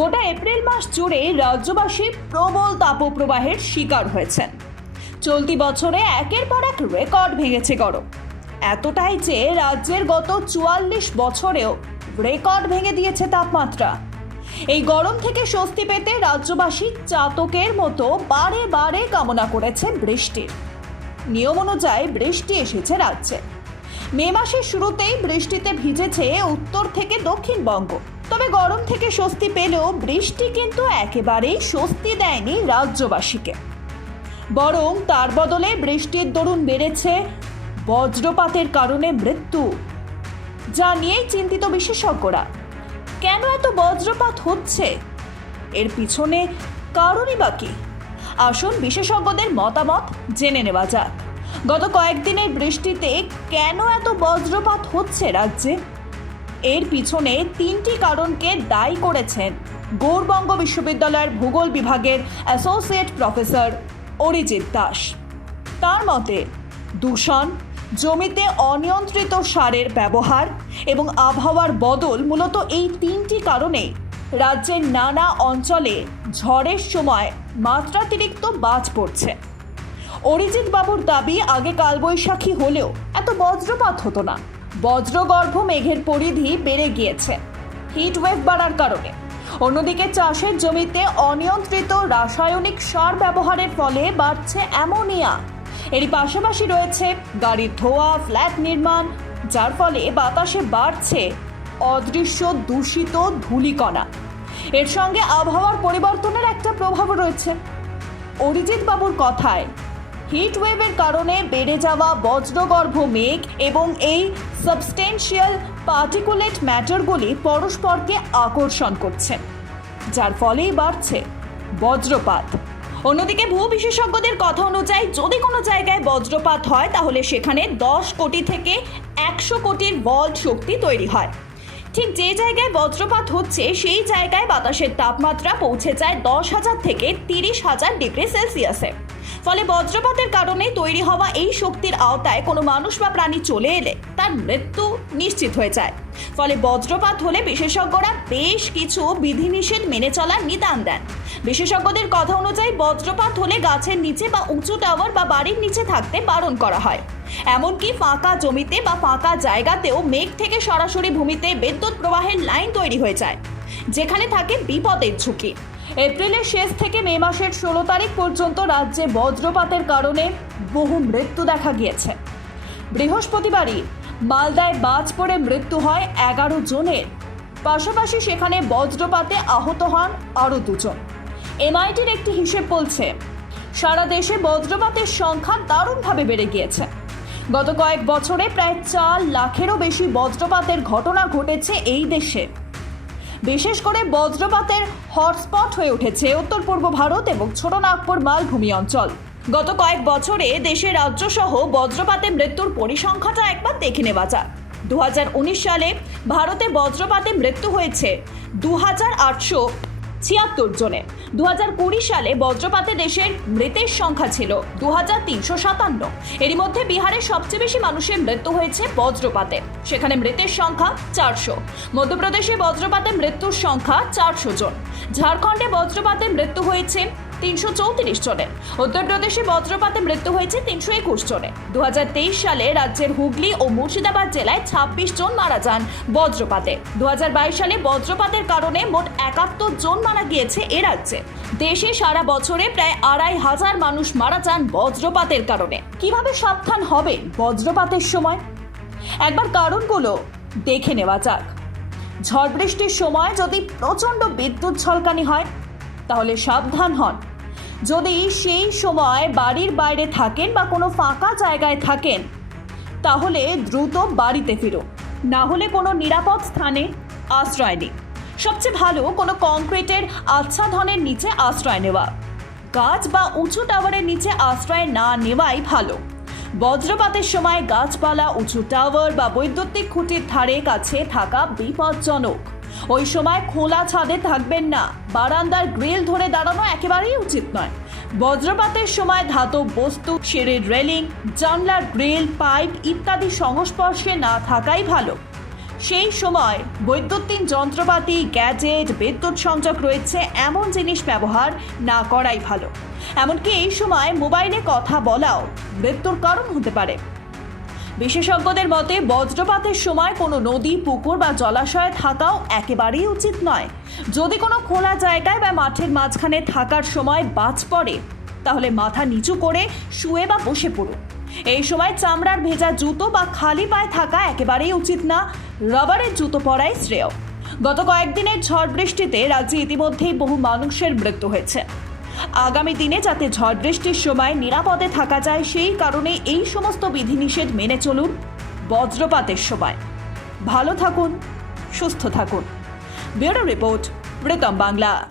গোটা এপ্রিল মাস জুড়ে রাজ্যবাসী প্রবল তাপপ্রবাহের শিকার হয়েছেন। চলতি বছরে একের পর এক রেকর্ড ভেঙেছে গরম। এতটাই যে রাজ্যের গত চুয়াল্লিশ বছরেও রেকর্ড ভেঙে দিয়েছে তাপমাত্রা। এই গরম থেকে স্বস্তি পেতে রাজ্যবাসী চাতকের মতো বারে বারে কামনা করেছে বৃষ্টির নিয়ম অনুযায়ী বৃষ্টি এসেছে রাজ্যে। মে মাসের শুরুতেই বৃষ্টিতে ভিজেছে উত্তর থেকে দক্ষিণবঙ্গ। তবে গরম থেকে স্বস্তি পেলেও বৃষ্টি কিন্তু একেবারেই স্বস্তি দেয়নি রাজ্যবাসীকে। বরং তার বদলে বৃষ্টির দরুন বেড়েছে বজ্রপাতের কারণে মৃত্যু। যা নিয়েই চিন্তিত বিশেষজ্ঞরা। কেন এত বজ্রপাত হচ্ছে? এর পিছনে কারণই বা কি? আসুন বিশেষজ্ঞদের মতামত জেনে নেওয়া যাক। গত কয়েকদিনের বৃষ্টিতে কেন এত বজ্রপাত হচ্ছে রাজ্যে? এর পিছনে তিনটি কারণকে দায়ী করেছেন গৌরবঙ্গ বিশ্ববিদ্যালয়ের ভূগোল বিভাগের অ্যাসোসিয়েট প্রফেসর অরিজিৎ দাস। তার মতে, দূষণ, জমিতে অনিয়ন্ত্রিত সারের ব্যবহার এবং আবহাওয়ার বদল মূলত এই তিনটি কারণে রাজ্যের নানা অঞ্চলে ঝড়ের সময় মাত্রাতিরিক্ত বাজ পড়ছে। অরিজিৎ বাবুর দাবি আগে কালবৈশাখী হলেও এত বজ্রপাত হতো না। বজ্রগর্ভ মেঘের পরিধি বেড়ে গিয়েছে। হিট ওয়েভ বাড়ার কারণে। অন্যদিকে চাষের জমিতে অনিয়ন্ত্রিত রাসায়নিক সার ব্যবহারের ফলে বাড়ছে অ্যামোনিয়া। এরই পাশাপাশি রয়েছে গাড়ির ধোয়া, ফ্ল্যাট নির্মাণ, যার ফলে বাতাসে বাড়ছে অদৃশ্য দূষিত ধূলিকণা। এর সঙ্গে আবহাওয়ার পরিবর্তনের একটা প্রভাব রয়েছে। অরিজিৎ বাবুর কথায় হিট ওয়েভের কারণে বেড়ে যাওয়া বজ্রগর্ভ মেঘ এবং এই সাবস্টেন্সিয়াল পার্টিকুলেট ম্যাটারগুলি পরস্পরকে আকর্ষণ করছে, যার ফলেই বাড়ছে বজ্রপাত। অন্যদিকে ভূ বিশেষজ্ঞদের কথা অনুযায়ী যদি কোনো জায়গায় বজ্রপাত হয়, তাহলে সেখানে দশ কোটি থেকে একশো কোটির ভল্ট শক্তি তৈরি হয়। ঠিক যে জায়গায় বজ্রপাত হচ্ছে, সেই জায়গায় বাতাসের তাপমাত্রা পৌঁছে যায় দশ হাজার থেকে তিরিশ হাজার ডিগ্রি সেলসিয়াসে। ফলে বজ্রপাতের কারণে তৈরি হওয়া এই শক্তির আওতায় কোনো মানুষ বা প্রাণী চলে এলে তার মৃত্যু নিশ্চিত হয়ে যায়। ফলে বজ্রপাত হলে বিশেষজ্ঞরা বেশ কিছু বিধিনিষেধ মেনে চলার নিদান দেন। বিশেষজ্ঞদের কথা অনুযায়ী বজ্রপাত হলে গাছের নিচে বা উঁচু টাওয়ার বা বাড়ির নিচে থাকতে বারণ করা হয়। এমনকি ফাঁকা জমিতে বা ফাঁকা জায়গাতেও মেঘ থেকে সরাসরি ভূমিতে বিদ্যুৎ প্রবাহের লাইন তৈরি হয়ে যায়, যেখানে থাকে বিপদের ঝুঁকি। এপ্রিলের শেষ থেকে মে মাসের ষোলো তারিখ পর্যন্ত রাজ্যে বজ্রপাতের কারণে বহু মৃত্যু দেখা গিয়েছে। বৃহস্পতিবারই মালদায় বাজ পড়ে মৃত্যু হয় এগারো জনের। পাশাপাশি সেখানে বজ্রপাতে আহত হন আরও দুজন। এমআইটির একটি হিসেব বলছে, সারা দেশে বজ্রপাতের সংখ্যা দারুণভাবে বেড়ে গিয়েছে। গত কয়েক বছরে প্রায় চার লাখেরও বেশি বজ্রপাতের ঘটনা ঘটেছে এই দেশে। বিশেষ করে বজ্রপাতের হটস্পট হয়ে উঠেছে উত্তর পূর্ব ভারত এবং ছোটনাগপুর মালভূমি অঞ্চল। গত কয়েক বছরে দেশের রাজ্য সহ বজ্রপাতে মৃত্যুর পরিসংখ্যাটা একবার দেখে নেওয়া যাক। দু হাজার উনিশ সালে ভারতে বজ্রপাতে মৃত্যু হয়েছে দু হাজার আটশো ছিয়াত্তর জনে। দু সালে বজ্রপাতে দেশের মৃতের সংখ্যা ছিল দু হাজার তিনশো সাতান্ন। এরই মধ্যে বিহারের সবচেয়ে বেশি মানুষের মৃত্যু হয়েছে বজ্রপাতে। সেখানে মৃতের সংখ্যা চারশো। মধ্যপ্রদেশে বজ্রপাতে মৃত্যুর সংখ্যা চারশো জন। ঝাড়খণ্ডে বজ্রপাতে মৃত্যু হয়েছে তিনশো চৌত্রিশ জনের উত্তরপ্রদেশে বজ্রপাতে মৃত্যু হয়েছে তিনশো একুশ জনে। দু সালে রাজ্যের হুগলি ও মুর্শিদাবাদ জেলায় ছাব্বিশ জন মারা যান বজ্রপাতে। দু হাজার বাইশ সালে বজ্রপাতের কারণে মোট একাত্তর জন মারা গিয়েছে এ রাজ্যে। দেশে সারা বছরে প্রায় আড়াই হাজার মানুষ মারা যান বজ্রপাতের কারণে। কীভাবে সাবধান হবে বজ্রপাতের সময়? একবার কারণগুলো দেখে নেওয়া যাক। ঝড় বৃষ্টির সময় যদি প্রচণ্ড বিদ্যুৎ ঝলকানি হয় তাহলে সাবধান হন। যদি সেই সময় বাড়ির বাইরে থাকেন বা কোনো ফাঁকা জায়গায় থাকেন, তাহলে দ্রুত বাড়িতে ফিরো না হলে কোনো নিরাপদ স্থানে আশ্রয় নিন। সবচেয়ে ভালো কোনো কংক্রিটের আচ্ছাদনের নিচে আশ্রয় নেওয়া। গাছ বা উঁচু টাওয়ারের নিচে আশ্রয় না নেওয়াই ভালো। বজ্রপাতের সময় গাছপালা, উঁচু টাওয়ার বা বৈদ্যুতিক খুঁটির ধারে কাছে থাকা বিপজ্জনক। ওই সময় খোলা ছাদে থাকবেন না। বারান্দার গ্রিল ধরে দাঁড়ানো একেবারেই উচিত নয়। বজ্রপাতের সময় ধাতব বস্তু, সিঁড়ির রেলিং, জানলার গ্রিল, পাইপ ইত্যাদি সংস্পর্শে না থাকাই ভালো। সেই সময় বৈদ্যুতিন যন্ত্রপাতি, গ্যাজেট, বিদ্যুৎ সংযোগ রয়েছে এমন জিনিস ব্যবহার না করাই ভালো। এমনকি এই সময় মোবাইলে কথা বলাও মৃত্যুর কারণ হতে পারে। বিশেষজ্ঞদের মতে, বজ্রপাতের সময় কোনো নদী, পুকুর বা জলাশয়ে থাকাও একেবারেই উচিত নয়। যদি কোনো খোলা জায়গায় বা মাঠের মাঝখানে থাকার সময় বাজ পড়ে, তাহলে মাথা নিচু করে শুয়ে বা বসে পড়ুন। এই সময় চামড়ার ভেজা জুতো বা খালি পায়ে থাকা একেবারেই উচিত না। রবারের জুতো পরাই শ্রেয়। গত কয়েকদিনের ঝড় বৃষ্টিতে রাজ্যে ইতিমধ্যেই বহু মানুষের মৃত্যু হয়েছে। আগামী দিনে যাতে ঝড় বৃষ্টির সময় নিরাপদে থাকা যায়, সেই কারণে এই সমস্ত বিধিনিষেধ মেনে চলুন বজ্রপাতের সময়। ভালো থাকুন, সুস্থ থাকুন। Bureau report Pritam Bangla.